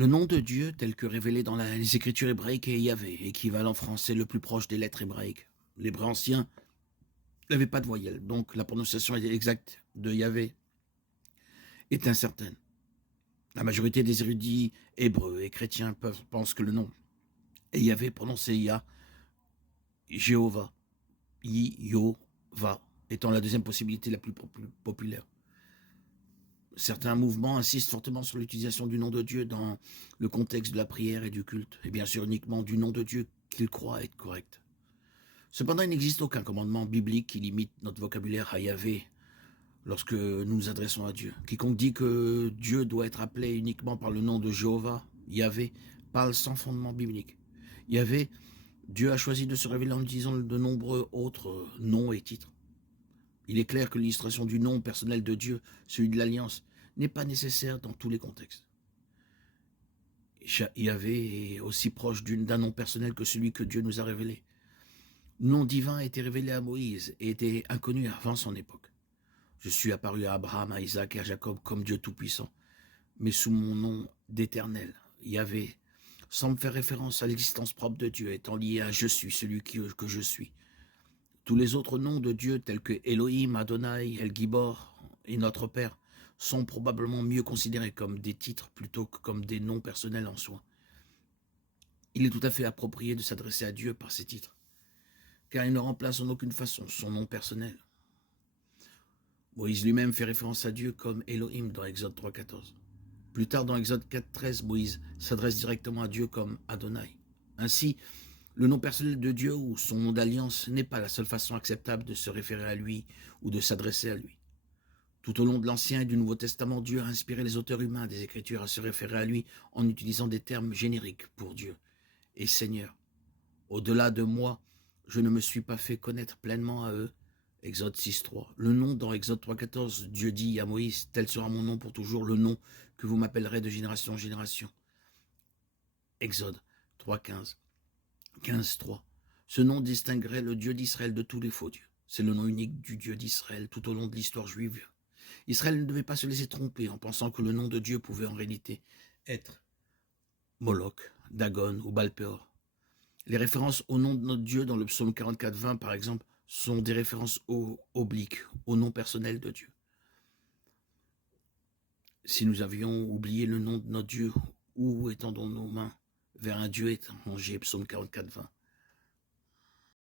Le nom de Dieu, tel que révélé dans les Écritures hébraïques, est Yahvé, équivalent français le plus proche des lettres hébraïques. L'hébreu ancien n'avait pas de voyelle, donc la prononciation exacte de Yahvé est incertaine. La majorité des érudits hébreux et chrétiens pensent que le nom est Yahvé prononcé Yah, Jéhovah, Yahova, étant la deuxième possibilité la plus populaire. Certains mouvements insistent fortement sur l'utilisation du nom de Dieu dans le contexte de la prière et du culte, et bien sûr uniquement du nom de Dieu qu'ils croient être correct. Cependant, il n'existe aucun commandement biblique qui limite notre vocabulaire à Yahvé lorsque nous nous adressons à Dieu. Quiconque dit que Dieu doit être appelé uniquement par le nom de Jéhovah, Yahvé, parle sans fondement biblique. Yahvé, Dieu a choisi de se révéler en utilisant de nombreux autres noms et titres. Il est clair que l'illustration du nom personnel de Dieu, celui de l'Alliance, n'est pas nécessaire dans tous les contextes. Yahvé est aussi proche d'un nom personnel que celui que Dieu nous a révélé. Le nom divin a été révélé à Moïse et était inconnu avant son époque. Je suis apparu à Abraham, à Isaac et à Jacob comme Dieu Tout-Puissant, mais sous mon nom d'Éternel, Yahvé, semble faire référence à l'existence propre de Dieu, étant lié à « je suis », celui que je suis. Tous les autres noms de Dieu, tels que Elohim, Adonai, El Gibor et Notre Père, sont probablement mieux considérés comme des titres plutôt que comme des noms personnels en soi. Il est tout à fait approprié de s'adresser à Dieu par ces titres, car il ne remplace en aucune façon son nom personnel. Moïse lui-même fait référence à Dieu comme Elohim dans Exode 3.14. Plus tard dans Exode 4.13, Moïse s'adresse directement à Dieu comme Adonai. Ainsi, le nom personnel de Dieu ou son nom d'alliance n'est pas la seule façon acceptable de se référer à lui ou de s'adresser à lui. Tout au long de l'Ancien et du Nouveau Testament, Dieu a inspiré les auteurs humains des Écritures à se référer à lui en utilisant des termes génériques pour Dieu et Seigneur. Au-delà de moi, je ne me suis pas fait connaître pleinement à eux. Exode 6.3. Le nom dans Exode 3.14, Dieu dit à Moïse, tel sera mon nom pour toujours, le nom que vous m'appellerez de génération en génération. Exode 3.15. 15.3. Ce nom distinguerait le Dieu d'Israël de tous les faux dieux. C'est le nom unique du Dieu d'Israël tout au long de l'histoire juive. Israël ne devait pas se laisser tromper en pensant que le nom de Dieu pouvait en réalité être Moloch, Dagon ou Baal-Péor. Les références au nom de notre Dieu dans le psaume 44.20 par exemple sont des références obliques au nom personnel de Dieu. Si nous avions oublié le nom de notre Dieu, où étendons nos mains vers un Dieu étranger, psaume 44.20.